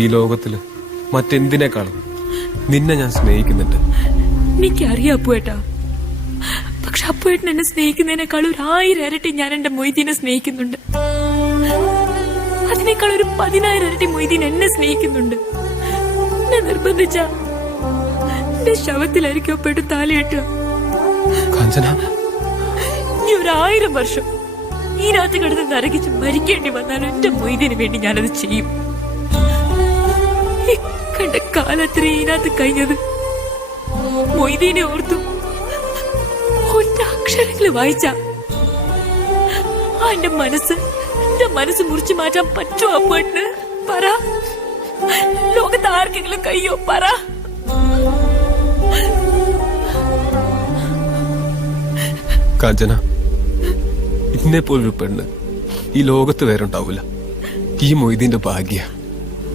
ഈ ലോകത്തില് മറ്റെന്തിനേക്കാളും നിന്നെ ഞാൻ സ്നേഹിക്കുന്നുണ്ട്. എനിക്കറിയാം അപ്പുവേട്ടാ. പക്ഷെ അപ്പുവേട്ടൻ എന്നെ സ്നേഹിക്കുന്നതിനേക്കാൾ 1000 ഇരട്ടി ഞാൻ എന്റെ മൊയ്തീനെ സ്നേഹിക്കുന്നുണ്ട്. അതിനേക്കാൾ 10,000 ഇരട്ടി മൊയ്തീൻ എന്നെ സ്നേഹിക്കുന്നുണ്ട്. എന്നെ നിർബന്ധിച്ച എന്റെ ശവത്തിലായിരിക്കും അപ്പുവേട്ടൻ താലിയിട്ട്. കാഞ്ചന, ഇനി 1000 വർഷം ഈ രാത്രി കിടന്ന് നരകിച്ച് മരിക്കേണ്ടി വന്നാലും എന്റെ മൊയ്തീന് വേണ്ടി ഞാനത് ചെയ്യും. കണ്ട കാലത്ര ഇതിനകത്ത് കഴിഞ്ഞത് മൊയ്തീനെ ഓർത്തു ഒറ്റ അക്ഷരങ്ങള് വായിച്ച എന്റെ മനസ്സ് മുറിച്ചു മാറ്റാൻ പറ്റുമോ അപ്പുവേട്ടന്? പറ. ലോകത്ത് ആർക്കെങ്കിലും കയ്യോ? പറ. കാഞ്ചന, ഇന്നെ പോലൊരു പെണ്ണ് ഈ ലോകത്ത് വേറുണ്ടാവൂല. ഈ മൊയ്തീന്റെ ഭാഗ്യ.